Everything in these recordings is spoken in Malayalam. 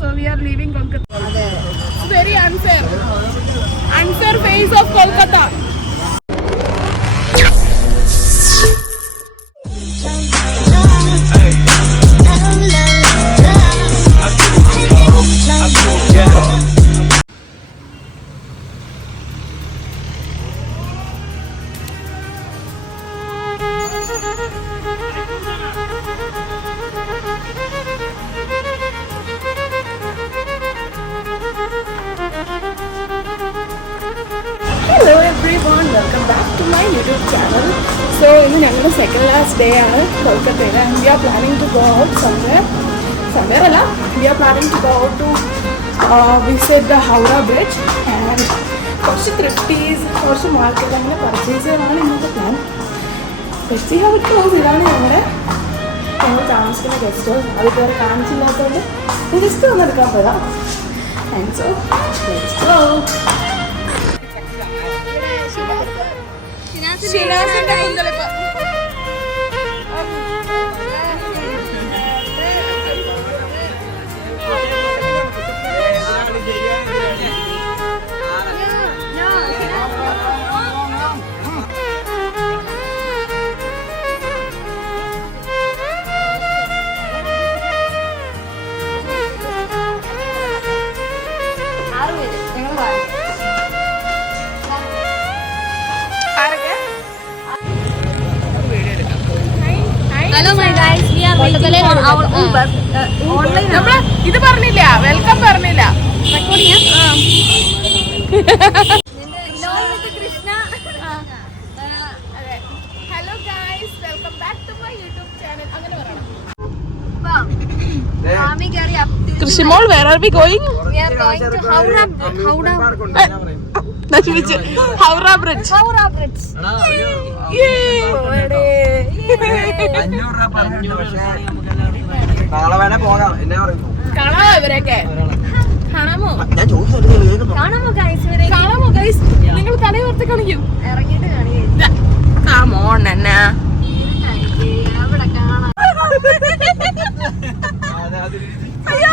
so we are leaving Kolkata. It's very unfair face of Kolkata. Hello everyone, welcome back to my YouTube channel. So in the second last day ആണ് കൊൽക്കത്തയിൽ and we are planning to go out somewhere അല്ല, we are planning to go out to visit the Howrah Bridge and കുറച്ച് thrifties, കുറച്ച് മാർക്കറ്റ് അങ്ങനെ പർച്ചേസ് ചെയ്യാനാണ് ഇന്നത്തെ plan. Let's see how it goes. ഇതാണ് ഞങ്ങൾ താമസിക്കുന്ന ഗസ്റ്റ് ഹൗസ്. അത് ഇതുവരെ കാണിച്ചില്ലാത്തതുകൊണ്ട് ജസ്റ്റ് ഒന്ന് എടുക്കാൻ പോകാം. And so let's go. ഷിനാസിന്റെ കുന്തളിപ്പ് Hello my guys, we are waiting for our Uber. നമ്മള് ഇത് പറഞ്ഞില്ല, വെൽക്കം പറഞ്ഞില്ല. Record ചെയ്യാം. Hello guys, welcome back to my YouTube channel. അങ്ങനെ പറയണം. കൃഷിമോൾ, where are we going? We are going to Howrah Bridge. Howrah Bridge. കാണാമോ ഇവരൊക്കെ? കാണാമോ ഗൈസ്? നിങ്ങൾ തലയിൽ ഓർത്ത് കാണിക്കും. ഇറങ്ങിയിട്ട് കാണിക്കും. Come on Anna. അവിടെ കാണാം. അയ്യോ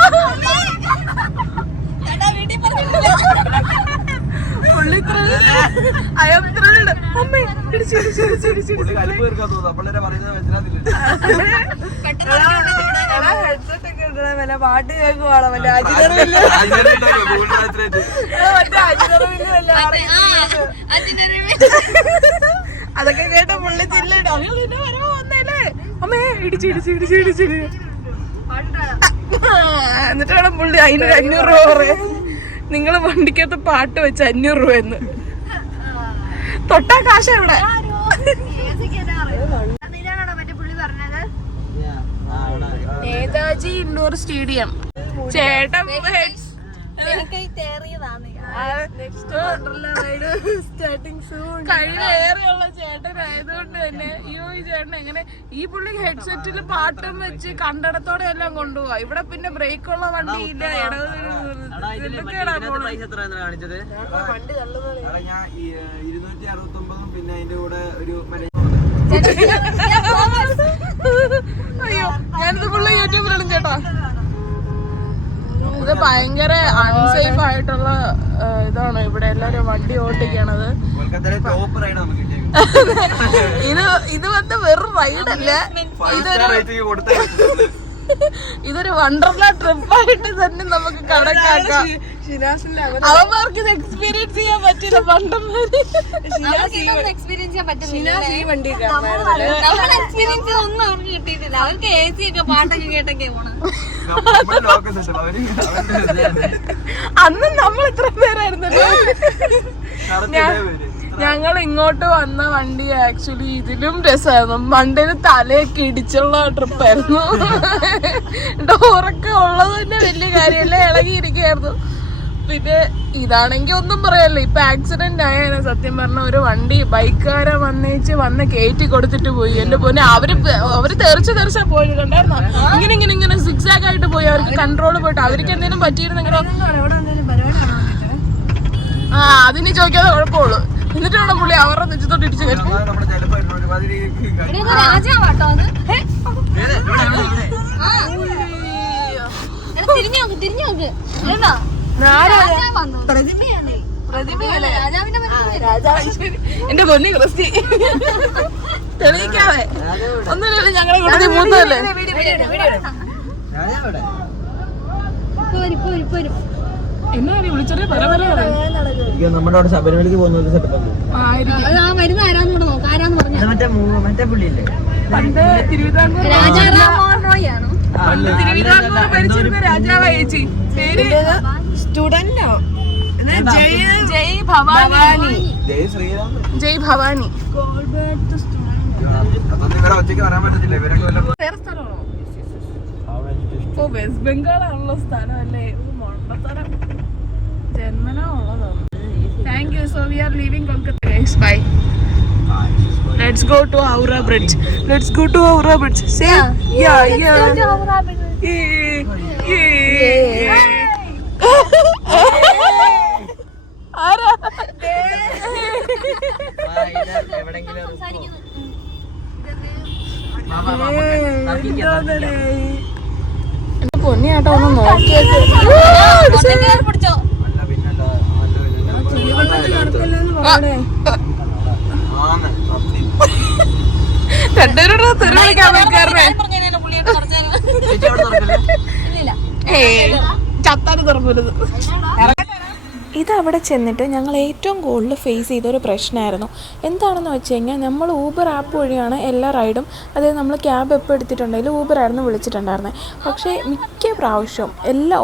വീട്ടിൽ പറഞ്ഞിട്ടില്ല. പുള്ളി I am thrilled. അമ്മേ പാട്ട് കേൾക്കുവാണോ? മറ്റേ അതൊക്കെ കേട്ട പുള്ളി ചില്ലിട്ടോ. വന്നേലേ അമ്മേ ഇടിച്ച് എന്നിട്ട് വേണം പുള്ളി അതിനൊരു 500 രൂപ പറയാൻ. നിങ്ങള് വണ്ടിക്കകത്ത് പാട്ട് വെച്ച് 500 രൂപയെന്ന്. തൊട്ടാ കാശ ഇവിടെ. Netaji indoor stadium. ചേട്ടൻ കഴിവേറെയുള്ള ചേട്ടനായതുകൊണ്ട് തന്നെ ഈ ചേട്ടൻ എങ്ങനെ ഈ പുള്ളി ഹെഡ്സെറ്റിൽ പാട്ടും വെച്ച് കണ്ടടത്തോടെ എല്ലാം കൊണ്ടുപോവാ. ഇവിടെ പിന്നെ ബ്രേക്കുള്ള വണ്ടി ഇല്ല. അയ്യോ, ഞാനിത് പുള്ളി യൂട്യൂബിലിടും ചേട്ടാ. ഇത് ഭയങ്കര അൺസേഫ് ആയിട്ടുള്ള ഇതാണ് ഇവിടെ എല്ലാരും വണ്ടി ഓട്ടിക്കണത്. ഇത് വന്ന് വെറും റൈഡല്ല, ഇതൊരു വണ്ടർല ട്രിപ്പായിട്ട് തന്നെ നമുക്ക് കണക്കാക്കാം. അവന്മാർക്ക് ഇത് എക്സ്പീരിയൻസ് ചെയ്യാൻ പറ്റില്ല. പണ്ടന്മാര് എക്സ്പീരിയൻസ് ചെയ്യാൻ പറ്റുന്നില്ല. ഒന്നും അവർക്ക് കിട്ടിയിട്ടില്ല. അവർക്ക് AC ഒക്കെ പാട്ടൊക്കെ കേട്ടൊക്കെ പോണം. അന്ന് നമ്മൾ ഇത്ര പേരായിരുന്നല്ലോ. ഞങ്ങൾ ഇങ്ങോട്ട് വന്ന വണ്ടി ആക്ച്വലി ഇതിലും രസമായിരുന്നു. മണ്ടേന് തലയൊക്കെ ഇടിച്ചുള്ള ട്രിപ്പായിരുന്നു. ഡോറൊക്കെ ഉള്ളത് തന്നെ വലിയ കാര്യമല്ല, ഇളകിയിരിക്കുകയായിരുന്നു. പിന്നെ ഇതാണെങ്കി ഒന്നും പറയാല്ലോ. ഇപ്പൊ ആക്സിഡന്റ് ആയാലും സത്യം പറഞ്ഞ ഒരു വണ്ടി ബൈക്കുകാരെ വന്ന് കയറ്റി കൊടുത്തിട്ട് പോയി. എന്റെ പൊന്നെ, അവര് തെറിച്ചാ പോയത് കണ്ടായിരുന്നോ? ഇങ്ങനെ സിക്സാക്ക് ആയിട്ട് പോയി. അവർക്ക് കൺട്രോൾ പോയിട്ട് അവർക്ക് എന്തെങ്കിലും പറ്റിയിരുന്നെങ്കിലോ അതിന് ചോദിക്കാതെ കുഴപ്പമുള്ളൂ. എന്നിട്ട് വേണം പുള്ളി അവരുടെ നെഞ്ചത്തോട്ട് ഇടിച്ചു കയറ്റി. തിരിഞ്ഞു നോക്ക് കേട്ടോ. രാജാവ് വന്നു. പ്രതിമയല്ലേ രാജാവിന്റെ എന്റെ പൊന്നി ക്രിസ്റ്റി തെളിയിക്കാതെ ഒന്നുമില്ല. ഞങ്ങളെ കൂട്ടത്തിൽ മൂത്തല്ലേ എന്നാ വിളിച്ചേ പല പല നമ്മുടെ അവിടെ ശബരിമലക്ക് പോകുന്ന സെറ്റപ്പ് വരുന്ന ആരാന്ന് കൂടെ നോക്കാം. ആരാന്ന് പറഞ്ഞു മറ്റേ പുള്ളിയില്ലേ പണ്ട് തിരുവിതാംകൂർ രാജാറാമോഹൻറോയാണ്. പണ്ട് തിരുവിതാംകൂർ ഭരിച്ചിരുന്ന രാജാവാ ചേച്ചി. പേര് സ്റ്റുഡന്റോ? ജയ് ഭവാനി. ജയ് ശ്രീരാം. ജയ് ഭവാനി. ഒറ്റയ്ക്ക് പറയാൻ പറ്റത്തില്ല. ഇവരൊക്കെ വേറെ സ്ഥലമാണോ? ഓ വെസ്റ്റ് ബംഗാളാണല്ലോ സ്ഥലമല്ലേ. മണ്ടത്തരം ജന്മനാ ഉള്ളതാണ്. Thank you. So we are leaving Kolkata guys. Bye. Let's go to Howrah Bridge. Let's go to Howrah Bridge. Say yeah. ആരാ? എന്റെ പൊന്നിയാട്ടോ ഒന്ന് നോക്കിയേക്ക്. പിടിച്ചോ. രണ്ടുപേരോട് തെരുവിളിക്കാൻ വെക്കാറേ. ചത്താനും തുറപ്പരുത്. ഇതവിടെ ചെന്നിട്ട് ഞങ്ങൾ ഏറ്റവും കൂടുതൽ ഫേസ് ചെയ്തൊരു പ്രശ്നമായിരുന്നു. എന്താണെന്ന് വെച്ച് കഴിഞ്ഞാൽ നമ്മൾ ഊബർ ആപ്പ് വഴിയാണ് എല്ലാ റൈഡും, അതായത് നമ്മൾ ക്യാബ് എപ്പോൾ എടുത്തിട്ടുണ്ടെങ്കിലും ഊബറായിരുന്നു വിളിച്ചിട്ടുണ്ടായിരുന്നത്. പക്ഷേ മിക്ക പ്രാവശ്യവും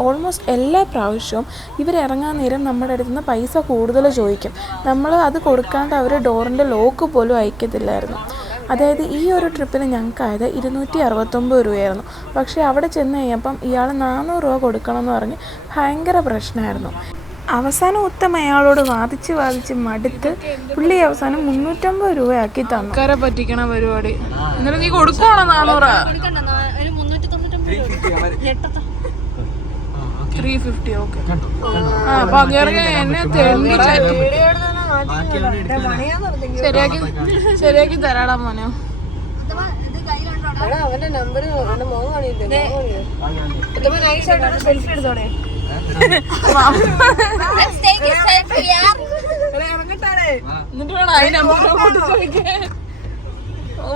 ഓൾമോസ്റ്റ് എല്ലാ പ്രാവശ്യവും ഇവരിറങ്ങാൻ നേരം നമ്മുടെ അടുത്ത് നിന്ന് പൈസ കൂടുതൽ ചോദിക്കും. നമ്മൾ അത് കൊടുക്കാണ്ട് അവർ ഡോറിൻ്റെ ലോക്ക് പോലും അയക്കത്തില്ലായിരുന്നു. അതായത് ഈ ഒരു ട്രിപ്പിന് ഞങ്ങൾക്കായത് 269 രൂപയായിരുന്നു. പക്ഷേ അവിടെ ചെന്ന് കഴിഞ്ഞപ്പം ഇയാൾ 400 രൂപ കൊടുക്കണമെന്ന് പറഞ്ഞ് ഭയങ്കര പ്രശ്നമായിരുന്നു. അവസാനം ഉത്തമ അയാളോട് വാദിച്ച് മടുത്ത് പുള്ളി അവസാനം 350 രൂപയാക്കി തന്നു. ആൾക്കാരെ പറ്റിക്കണ പരിപാടി. എന്നിട്ട് നീ കൊടുക്കണോ 400? 350. ഓക്കെ. അപ്പൊ അങ്ങനെ എന്നെ ശരിയാക്കി തരാടാ മോനോ. അവന്റെ നമ്പർ സെൽഫി എടുത്തോടെ. എന്നിട്ട് വേണം ആ നമ്പർ ചോദിക്കാൻ.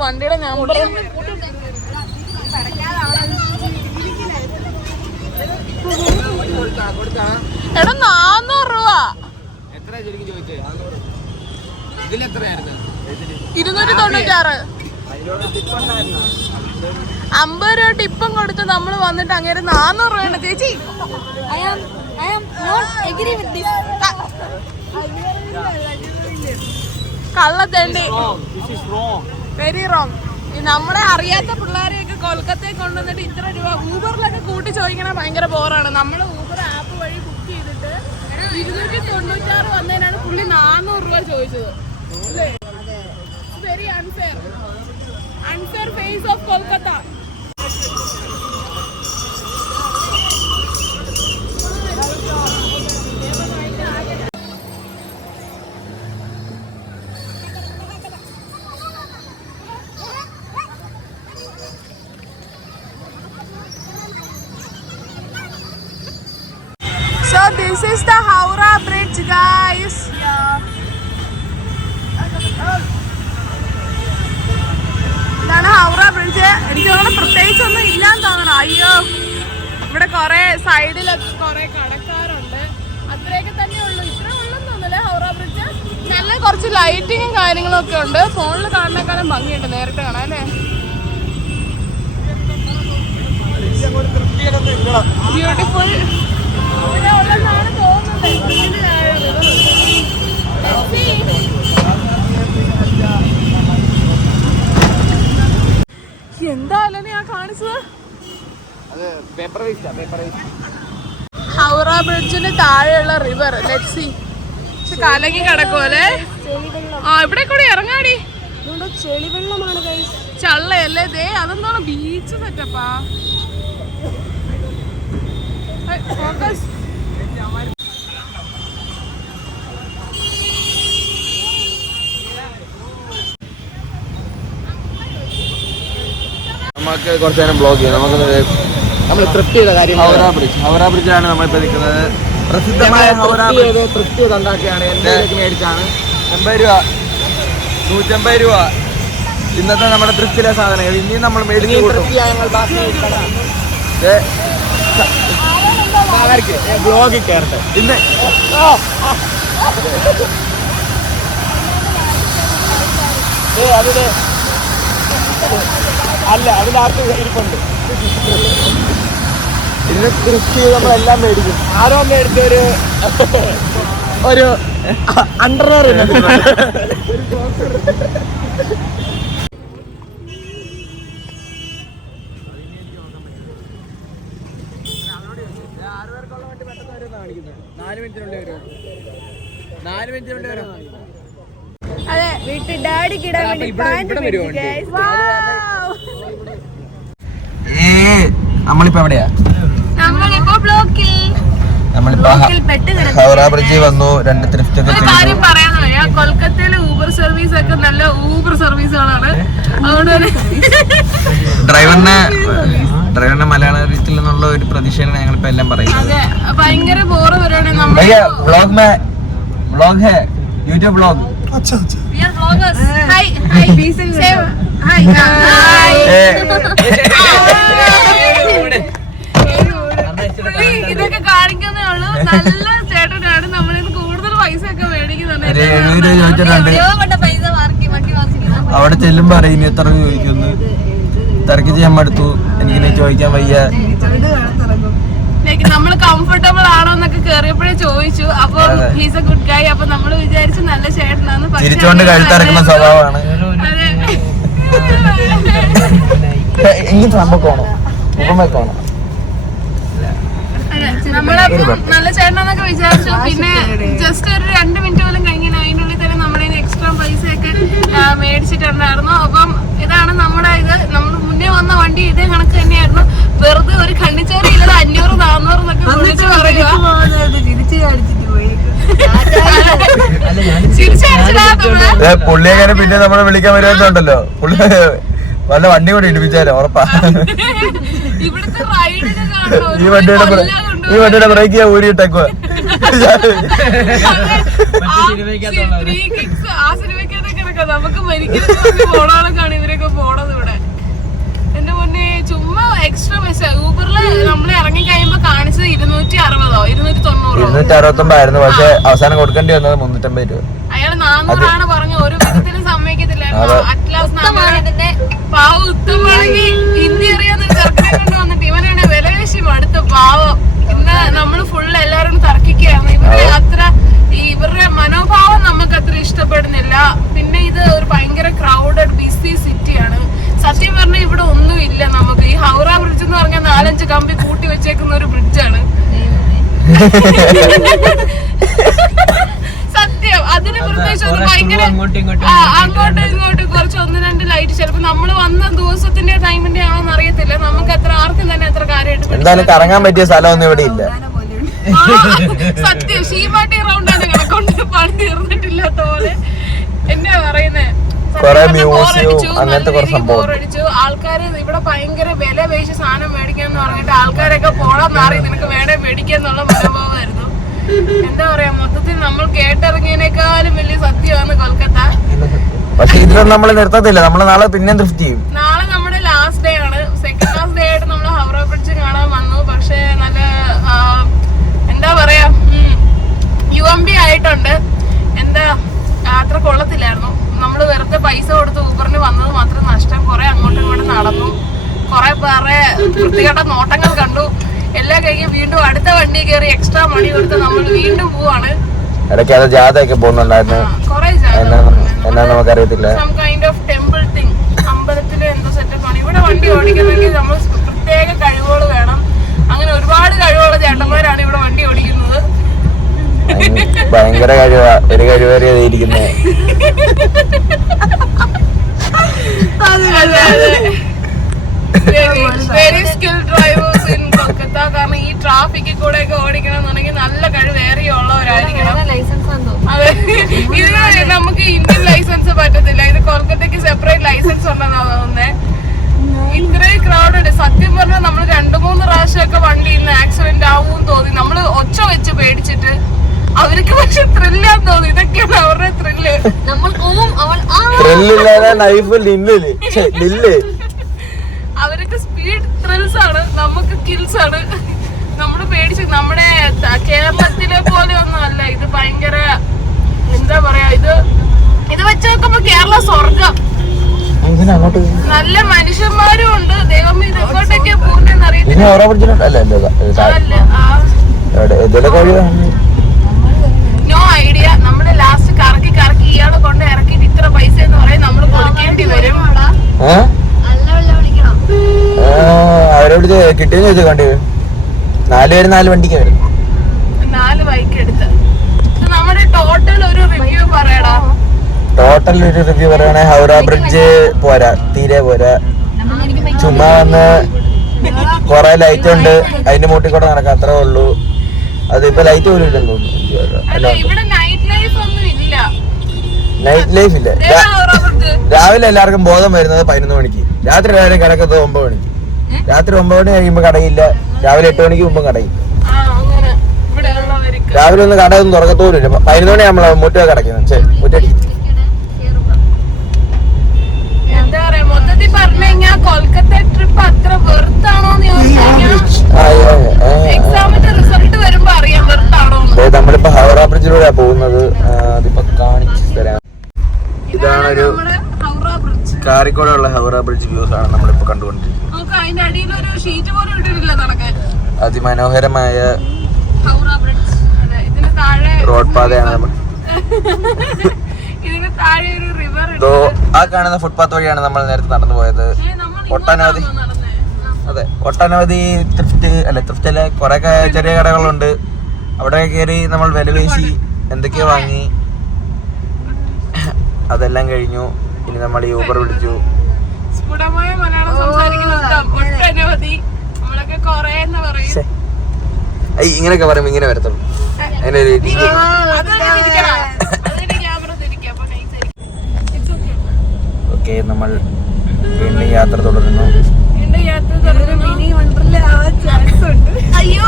വണ്ടിയുടെ നമ്പർ എടാ 400 രൂപ. 296. 50 രൂപ ടിപ്പും കൊടുത്ത് നമ്മൾ വന്നിട്ട് അങ്ങനെ 400 രൂപയാണ് ചേച്ചി. കള്ളത്തേണ്ടി. Very wrong. നമ്മളെ അറിയാത്ത പിള്ളേരെയൊക്കെ കൊൽക്കത്തയിൽ കൊണ്ടുവന്നിട്ട് ഇത്ര രൂപ ഊബറിലൊക്കെ കൂട്ടി ചോദിക്കണ ഭയങ്കര ബോറാണ്. നമ്മൾ ഊബർ ആപ്പ് വഴി ബുക്ക് ചെയ്തിട്ട് 296 വന്നതിനാണ് പുള്ളി 400 രൂപ ചോദിച്ചത്. അല്ലേ? Very unfair face of Kolkata. So this is the Howrah Bridge, guys. ഇതാണ് ഹൗറ ബ്രിഡ്ജ്. എനിക്ക് തോന്നുന്നു പ്രത്യേകിച്ചൊന്നും ഇല്ലാന്ന് തോന്നണം. അയ്യോ, ഇവിടെ കുറെ സൈഡിലൊക്കെ കുറെ കടക്കാരുണ്ട്. അത്രയൊക്കെ തന്നെ ഉള്ളു. ഇത്രേ ഉള്ളെന്ന് തോന്നുന്നല്ലേ ഹൗറ ബ്രിഡ്ജ്. നല്ല കുറച്ച് ലൈറ്റിങ്ങും കാര്യങ്ങളും ഒക്കെ ഉണ്ട്. ഫോണിൽ കാണുന്നേക്കാളും ഭംഗിയുണ്ട് നേരിട്ട് കാണാൻ അല്ലേ. ബ്യൂട്ടിഫുൾ. ഇവിടെ ഉള്ളതാണ് തോന്നുന്നത്. എന്തായാലും ഞാൻ കാണിച്ചത് ഹൗറ ബ്രിഡ്ജിന് താഴെയുള്ള റിവർ. Let's see. കലങ്ങി കിടക്കുമല്ലേ. ആ ഇവിടെ കൂടി ഇറങ്ങാടി. ചെളിവെള്ളമാണ് ചള്ളയല്ലേ. ദേ അതെന്താണ് ബീച്ച് സെറ്റപ്പാ. ഫോക്കസ്. നമുക്ക് കുറച്ച് നേരം ബ്ലോഗ് ചെയ്യാം. നമുക്ക് നമ്മൾ തൃപ്തി ചെയ്ത കാര്യം ഹൗറ ബ്രിഡ്ജിലാണ് നമ്മളിപ്പോൾ നിൽക്കുന്നത്. പ്രസിദ്ധമായ ഹൗറ ബ്രിഡ്ജ് തൃപ്തി ചെയ്തുണ്ടാക്കിയാണ് എന്തെങ്കിലും മേടിച്ചാണ്. 80 രൂപ 150 രൂപ ഇന്നത്തെ നമ്മുടെ തൃപ്തിയിലെ സാധനങ്ങൾ. ഇനിയും നമ്മൾ മേടിച്ച് കൂട്ടും. ബ്ലോഗിൽ കയറട്ടെ ഇന്ന് അതിന് അല്ല അതിനകത്ത് ഇരിപ്പുണ്ട്. ഇന്ന് തൃപ്തി നമ്മളെല്ലാം മേടിക്കും. ആരോ മേടിച്ച ഒരു അണ്ടർവെയർ അതെ വീട്ടിൽ ഡാഡിക്ക് ഇടാൻ വേണ്ടി പാന്റ് നമ്മളിപ്പോ എവിടെയാ? നമ്മളിപ്പോ ബ്ലോക്കിൽ നമ്മളിപ്പോ ഹൗറ ബ്രിഡ്ജിൽ വന്നു. 2 ത്രിഫ്റ്റ് ഒക്കെ കാര്യം പറയാന്ന് പറയാ, കൊൽക്കത്തയിലെ ഊബർ സർവീസ് ഒക്കെ നല്ല ഊബർ സർവീസുകളാണ്. അതുകൊണ്ട് തന്നെ ഡ്രൈവറിനെ മലയാളത്തിൽ നിന്നുള്ള ഒരു പ്രതീക്ഷയാണ് ഞങ്ങളിപ്പോ എല്ലാം പറയുന്നത്. അതെ ഭയങ്കര ബോറ് വരുവാണ് നമ്മൾ. വ്ളോഗ് ഹേ യൂട്യൂബ് വ്ളോഗ്. ഇതൊക്കെ കാണിക്കുന്നേ ഉള്ളൂ. നല്ല ചേട്ടനാണ്. നമ്മളിന്ന് കൂടുതൽ പൈസ ഒക്കെ മേടിക്കുന്നുണ്ട്. അവിടെ ചെല്ലുമ്പോ അറിയുന്നു എത്ര ചോദിക്കുന്നു. തിരക്ക് ചെയ്യാൻ മടുത്തു, എനിക്കിനെ ചോദിക്കാൻ വയ്യ. നമ്മള് കംഫർട്ടബിൾ ആണോ എന്നൊക്കെ കേറിയപ്പോഴേ ചോദിച്ചു. അപ്പൊ ഹീസ് എ ഗുഡ് ഗായ്. അപ്പൊ നമ്മള് വിചാരിച്ചു നല്ല ചേട്ടനാന്ന്. ചിരിച്ചോണ്ട് കഴുത്തിറക്കുന്ന സ്വഭാവമാണ്. എങ്ങനെ സംഭവമാണോ ഉപമക്കാണോ? നമ്മളപ്പം നല്ല ചേട്ടനാന്നൊക്കെ വിചാരിച്ചു. പിന്നെ ജസ്റ്റ് ഒരു 2 മിനിറ്റ് പോലും കഴിഞ്ഞാൽ അതിനുള്ളിൽ തന്നെ നമ്മുടെ എക്സ്ട്രാ പൈസയൊക്കെ മേടിച്ചിട്ടുണ്ടായിരുന്നു. അപ്പം ഇതാണ് നമ്മുടെ ഇത്. നമ്മൾ മുന്നേ വന്ന വണ്ടി ഇതേ കണക്ക് തന്നെയായിരുന്നു. വെറുതെ ഒരു കണ്ണിച്ചോറി ഇല്ലാതെ 500 400 എന്നൊക്കെ വിളിച്ചു പറയുക. പുള്ളിയെങ്ങനെ പിന്നെ നമ്മളെ വിളിക്കാൻ വരുന്നുണ്ടല്ലോ. പുള്ളി വല്ല വണ്ടി കൂടി ഇടിപ്പിച്ചാലോ ഉറപ്പാ. ഇവിടുത്തെ റൈഡൊക്കെ കാണുമോ? ഈ വണ്ടിയുടെ ബ്രേക്ക് ഊരിയിട്ടേക്കുവാ. ആ സിനിമയ്ക്കകത്തൊക്കെ എടുക്കാം. നമുക്ക് മരിക്കുന്ന പോണാളൊക്കെയാണ് ഇവരൊക്കെ പോണത് ഇവിടെ. എന്റെ മുന്നേ ചുമ്മാ എക്സ്ട്രാ പൈസ. ഊബറില് നമ്മള് ഇറങ്ങി കഴിയുമ്പോ കാണിച്ചത് 260 290 ആയിരുന്നു. പക്ഷെ അവസാനം കൊടുക്കേണ്ടി വന്നത് 350 രൂപ. അയാൾ 400 പറഞ്ഞ ഒരു വിധത്തിലും സമ്മതിക്കത്തില്ലായിരുന്നു. അറ്റ്ലാസ് പാവം ഉത്തമാണെങ്കിൽ ഹിന്ദി അറിയാവുന്ന ചെറുക്കനെ കൊണ്ട് വന്നിട്ട് ഇവനാണ് വില വേശി അടുത്ത പാവം. ഇന്ന് നമ്മള് ഫുള്ള് എല്ലാവരും തർക്കിക്കുകയാണ്. ഇവരുടെ മനോഭാവം നമുക്ക് അത്ര ഇഷ്ടപ്പെടുന്നില്ല. പിന്നെ ഇത് ഒരു ഭയങ്കര ക്രൗഡഡ് ബിസി സിറ്റിയാണ്. സത്യം പറഞ്ഞാൽ ഇവിടെ ഒന്നുമില്ല നമുക്ക്. ഈ ഹൗറ ബ്രിഡ്ജ് എന്ന് പറഞ്ഞാൽ 4-5 കമ്പി കൂട്ടി വെച്ചേക്കുന്ന ഒരു ബ്രിഡ്ജാണ് സത്യം. അതിന് പ്രത്യേകിച്ച് ഒരു ഭയങ്കര അങ്ങോട്ടും ഇങ്ങോട്ടും കുറച്ച് 1-2 ലൈറ്റ്. ചിലപ്പോ നമ്മള് വന്ന ദിവസത്തിന്റെ ടൈമിന്റെ ആണോന്ന് അറിയത്തില്ല. നമുക്ക് അത്ര ആർക്കും തന്നെ അത്ര കാര്യമായിട്ട് എന്തായാലും കറങ്ങാൻ പറ്റിയ സ്ഥലമൊന്നും ഇവിടെ ഇല്ല. സത്യം ഷീമാട്ടി റൗണ്ടാണ് കണക്കൊണ്ട് പണി തീർന്നിട്ടില്ലാത്ത പോലെ എന്നാ പറയുന്നേ. ബോറടിച്ചു. ആൾക്കാര് ഇവിടെ ഭയങ്കര വില പേശി സാധനം മേടിക്കാന്ന് പറഞ്ഞിട്ട് ആൾക്കാരൊക്കെ പോടാൻ മാറി നിനക്ക് വേണേ മേടിക്കാന്നുള്ള മനോഭാവമായിരുന്നു. എന്താ പറയാ, മൊത്തത്തിൽ നമ്മൾ കേട്ടിറങ്ങിയതിനേക്കാളും വലിയ സത്യമാണ് കൊൽക്കത്ത. പക്ഷെ ഇതിലൊന്നും നമ്മൾ നിർത്തത്തില്ല. നമ്മൾ നാളെ പിന്നെ തൃപ്തി ചെയ്യും. നാളെ നമ്മുടെ ലാസ്റ്റ് ഡേ ആണ്. സെക്കൻഡ് ലാസ്റ്റ് ഡേ ആയിട്ട് നമ്മൾ ഹൗറ ബ്രിഡ്ജ് കാണാൻ വന്നു. പക്ഷെ നല്ല എന്താ പറയാ UMB ആയിട്ടുണ്ട്. എന്താ അത്ര കൊള്ളത്തില്ലായിരുന്നു. നമ്മള് വെറുതെ പൈസ കൊടുത്ത് ഊബറിന് വന്നത് മാത്രം നഷ്ടം. കുറെ അങ്ങോട്ടും ഇങ്ങോട്ടും നടന്നു. കുറെ പേരെ വൃത്തികെട്ട നോട്ടങ്ങൾ കണ്ടു. എല്ലാം കഴിഞ്ഞ് വീണ്ടും അടുത്ത വണ്ടി കയറി എക്സ്ട്രാ മണി കൊടുത്ത് നമ്മൾ വീണ്ടും പോവാണ്. ഇടയ്ക്ക് അത് ജാഥയൊക്കെ പോകുന്നുണ്ടായിരുന്നു. നമുക്കറിയത്തില്ല. Some kind of temple thing. അമ്പലത്തിലെ എന്തോ സെറ്റപ്പ് ആണ്. ഇവിടെ വണ്ടി ഓടിക്കണമെങ്കിൽ നമ്മൾ പ്രത്യേക കഴിവുകൾ വേണം. അങ്ങനെ ഒരുപാട് കഴിവുള്ള ചേട്ടന്മാരാണ് ഇവിടെ വണ്ടി ഓടിക്കുന്നത്. ഭയങ്കര കഴിവാ. ഒരു കഴിവേറിയിരിക്കുന്നേ. Very skill drivers in Kolkata. കാരണം ഈ ട്രാഫിക്കിൽ കൂടെ ഒക്കെ ഓടിക്കണം എന്നുണ്ടെങ്കിൽ നല്ല കഴിവേറിയുള്ളവരായിരിക്കണം. അതെ, ഇത് നമുക്ക് ഇന്ത്യൻ ലൈസൻസ് പറ്റത്തില്ല. ഇത് കൊൽക്കത്തക്ക് സെപ്പറേറ്റ് ലൈസൻസ് ഉണ്ടെന്നാ തോന്നുന്നേ. ഇത്രയും ക്രൗഡ്. സത്യം പറഞ്ഞാൽ നമ്മൾ 2-3 പ്രാവശ്യമൊക്കെ വണ്ടിയിൽ നിന്ന് ആക്സിഡന്റ് ആവും തോന്നി. നമ്മള് ഒച്ച വെച്ച് പേടിച്ചിട്ട്. അവർക്ക് പക്ഷെ ത്രില്ലാന്ന് തോന്നി. ഇതൊക്കെയാണ് അവരുടെ ത്രില്ല്. നമ്മൾ പോവും അവൾ അവർക്ക് സ്പീഡ് ത്രിൽസ് ആണ്, നമുക്ക് കിൽസ് ആണ്. നമ്മള് പേടിച്ചു. നമ്മുടെ കേരളത്തിലെ പോലെ ഒന്നും അല്ല ഇത്. ഭയങ്കര എന്താ പറയാ, ഇത് വെച്ച് നോക്കുമ്പോ കേരള സ്വർഗം. നല്ല മനുഷ്യന്മാരും ഉണ്ട്. ദൈവം ഇത് എങ്ങോട്ടൊക്കെ പോകുന്നതെന്ന് അറിയത്തില്ല. No idea. നമ്മള് ലാസ്റ്റ് കറക്കി ഇയാളെ കൊണ്ട് ഇറക്കിയിട്ട് ഇത്ര പൈസ എന്ന് പറയും നമ്മൾ കൊടുക്കേണ്ടി വരും. അവരോട് കിട്ടിയെന്ന് ചോദിച്ചാൽ കണ്ടി 4 പേര് 4 വണ്ടിക്ക് വരും. 4 ബൈക്ക് എടുത്ത്. നമ്മുടെ ടോട്ടൽ ഒരു റിവ്യൂ പറയടാ. പറയുകയാണെങ്കിൽ ഹൗറ ബ്രിഡ്ജ് പോരാ, തീരെ പോരാ. ചുമ്മാ വന്ന് കൊറേ ലൈറ്റ് ഉണ്ട്, അതിന്റെ മൂട്ടിൽ കൂടെ നടക്കാം, അത്രേ ഉള്ളൂ. അതിപ്പോ ലൈറ്റ് പോലും ഇല്ലെന്ന് തോന്നുന്നു. നൈറ്റ് ലൈഫ് ഇല്ല. രാവിലെ എല്ലാവർക്കും ബോധം വരുന്നത് 11 മണിക്ക്, രാത്രി എല്ലാവരും കിടക്കുന്നത് 9 മണിക്ക്. രാത്രി 9 മണി കഴിയുമ്പോ കടയില്ല, രാവിലെ 8 മണിക്ക് മുമ്പ് കടയും. രാവിലെ ഒന്ന് കടയൊന്നും തുറക്കത്തോലില്ല. 11 മണി നമ്മള് മുറ്റ കിടക്കുന്നത്, മുറ്റടി. എന്താ പറയാ, മൊത്തത്തിൽ പറഞ്ഞു കഴിഞ്ഞാൽ കൊൽക്കത്ത ട്രിപ്പ് അത്ര വെറുത്താണോന്ന് എക്സാമിന്റെ റിസൾട്ട് വരുമ്പോ അറിയാം വെറുത്താണോ. നമ്മളിപ്പോ ഹൗറ ബ്രിഡ്ജിലൂടെയാ പോകുന്നത്. അതിപ്പോ കാണിച്ചു തരാം. ഇതാണൊരു കാറിക്കോടുള്ള ഹൗറ ബ്രിഡ്ജ് വ്യൂസ് ആണ് നമ്മളിപ്പോ കണ്ടുകൊണ്ടിരിക്കുന്നത്. അതിന്റെ അടിയിൽ ഒരു ഷീറ്റ് പോലും ഇട്ടിട്ടില്ല നടക്കാൻ. അതിമനോഹരമായ ഹൗറ ബ്രിഡ്ജ്. ഇതിന് താഴെ റോഡ് പാതയാണ് നമ്മൾ. ഇതിന് താഴെ ഒരു റിവർ. ആ കാണുന്ന ഫുട്പാത്ത് വഴിയാണ് നമ്മൾ നേരത്തെ നടന്നു പോയത്. ഒട്ടനവധി ത്രിഫ്റ്റ് അല്ല കുറെ ചെറിയ കടകളുണ്ട്. അവിടെ കയറി നമ്മൾ വില പേശി എന്തൊക്കെയോ വാങ്ങി. അതെല്ലാം കഴിഞ്ഞു. ഇനി നമ്മൾ ഈ ഊബർ വിളിച്ചു. സ്ഫുടമായ മലയാളം ഒട്ടനവധി. നമ്മളൊക്കെ കൊറേ എന്ന് പറയും. ഇങ്ങനെയൊക്കെ പറയുമ്പോ ഇങ്ങനെ വരത്തുള്ളൂ. അതിനൊരു ഓക്കെ, നമ്മൾ വീണ്ടും യാത്ര തുടരുന്നു. അയ്യോ,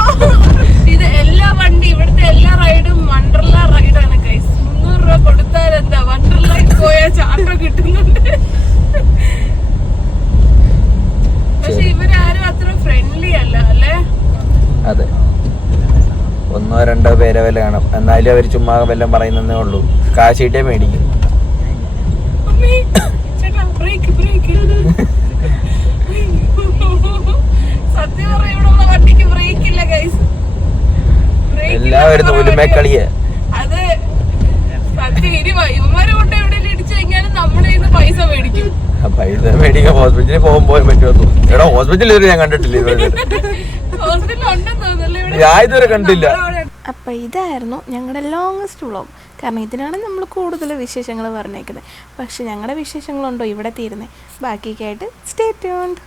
ഇത് എല്ലാ വണ്ടി ഇവിടുത്തെ എല്ലാ റൈഡും വണ്ടർല റൈഡാണ് ഗൈസ്. 300 രൂപ കൊടുത്താൽ എന്താ വണ്ടർലയിൽ പോയാൽ ചാട്ടം കിട്ടുന്നുണ്ട്. പക്ഷെ ഇവരാരും അത്ര ഫ്രണ്ട്ലി അല്ല അല്ലേ? അതെ, 1-2 പേരെ വല്ല കാണും. എന്നാലും അവര് ചുമ്മാ വല്ലതും പറയുന്നതേ ഉള്ളൂ. കാശിട്ടേ മേടിക്കും. സത്യം പറയാം, ഇവിടെയുള്ള വണ്ടിക്ക് ബ്രേക്ക് ഇല്ല ഗൈസ്. എല്ലാവരും നൂലുമേക്കളിയെ. അത് സത്യം. ഇനി ഇവന്മാരെ കൊണ്ട് എവിടെയെങ്കിലും ഇടിച്ചു കഴിഞ്ഞാലും നമ്മുടെ പൈസ മേടിക്കും. പൈസ മേടിക്കാൻ ഹോസ്പിറ്റലിൽ പോകുമ്പോൾ പറ്റുമോ? എടാ, ഹോസ്പിറ്റലിൽ ഞാൻ കണ്ടിട്ടില്ല. ഹോസ്പിറ്റലിൽ ഉണ്ടെന്ന് തോന്നുന്നല്ലേ? ഞാൻ ഇതുവരെ കണ്ടില്ല. അപ്പോൾ ഇതായിരുന്നു ഞങ്ങളുടെ ലോങ്ങസ്റ്റ് വ്ളോഗ്. കാരണം ഇതിനാണ് നമ്മൾ കൂടുതൽ വിശേഷങ്ങൾ പറഞ്ഞേക്കുന്നത്. പക്ഷെ ഞങ്ങളുടെ വിശേഷങ്ങളുണ്ടോ ഇവിടെ തീരുന്നത്? ബാക്കിയൊക്കെ ആയിട്ട് സ്റ്റേ ട്യൂൺഡ്.